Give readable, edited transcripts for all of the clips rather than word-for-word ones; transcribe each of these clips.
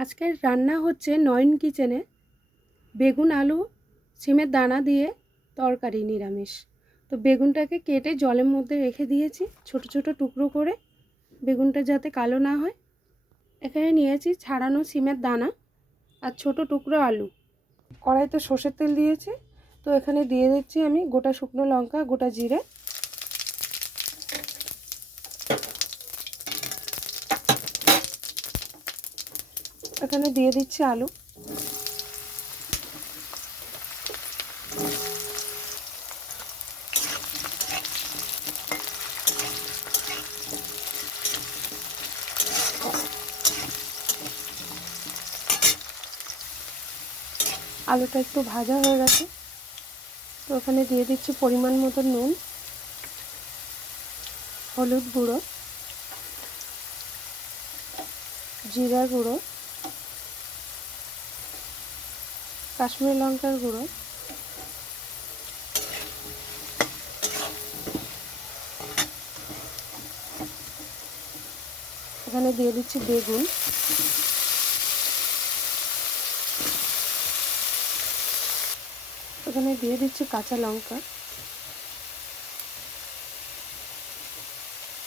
আজকের রান্না হচ্ছে নয়ন কিচেনে বেগুন আলু সিমের দানা দিয়ে তরকারি নিরামিষ। তো বেগুনটাকে কেটে জলের মধ্যে রেখে দিয়েছি ছোট ছোট টুকরো করে, বেগুনটা যাতে কালো না হয়। এখানে নিয়েছি ছাড়ানো সিমের দানা আর ছোট টুকরো আলু। কড়াইতে সর্ষের তেল দিয়েছি, তো এখানে দিয়ে দিচ্ছি আমি গোটা শুকনো লঙ্কা, গোটা জিরে, এখানে দিয়ে দিচ্ছি আলু, আলুটা একটু ভাজা হয়ে গেছে, তো ওখানে দিয়ে দিচ্ছি পরিমাণ মতো নুন, হলুদ গুঁড়ো, জিরা গুঁড়ো, কাশ্মীরি লঙ্কার গুঁড়ো, এখানে দিয়ে দিচ্ছি বেগুন, এখানে দিয়ে দিচ্ছি কাঁচা লঙ্কা,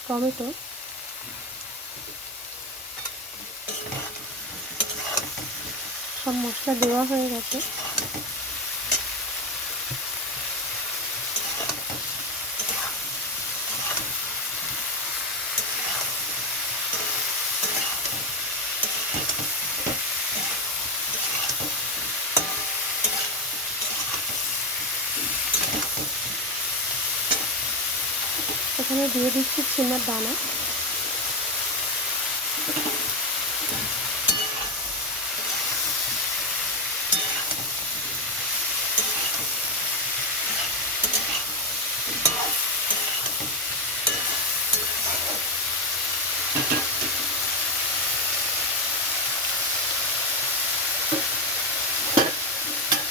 টমেটো, সব মশলা দেওয়া হয়ে গেছে। এখানে দিয়ে দিচ্ছি ছিনার দানা,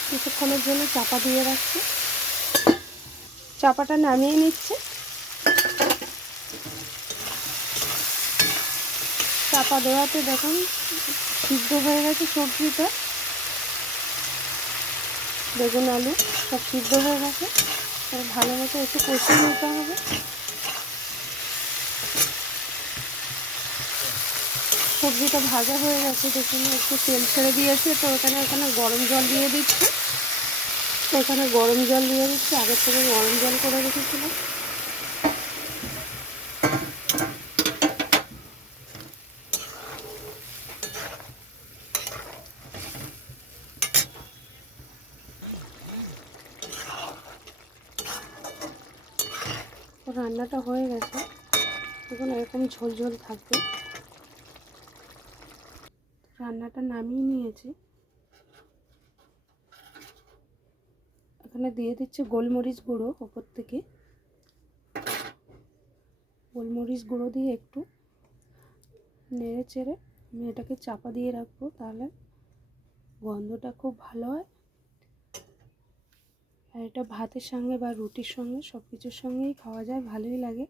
কিছুক্ষণের জন্য চাপা দিয়ে রাখছি। চাপাটা নামিয়ে নিচ্ছে, চাপা দেওয়াতে দেখুন সিদ্ধ হয়ে গেছে সবজিটা, বেগুন আলু সব সিদ্ধ হয়ে গেছে। ভালো মতো একটু কষিয়ে নিতে হবে। সবজিটা ভাজা হয়ে গেছে, দেখুন একটু তেল ছেড়ে দিয়েছে, তো এখানে গরম জল দিয়ে দিচ্ছি। এখানে গরম জল দিয়ে দিচ্ছি, আগের থেকে গরম জল করে রেখেছিলাম। রান্নাটা হয়ে গেছে, এখন এরকম ঝোল ঝোল থাকবে। রান্নাটা নামিয়ে নিয়েছি, এখানে দিয়ে দিচ্ছি গোলমরিচ গুঁড়ো ওপর থেকে। গোলমরিচ গুঁড়ো দিয়ে একটু নেড়ে চেড়ে আমি এটাকে চাপা দিয়ে রাখবো, তাহলে গন্ধটা খুব ভালো হয়। আর এটা ভাতের সঙ্গে বা রুটির সঙ্গে সব কিছুর সঙ্গেই খাওয়া যায়, ভালোই লাগে।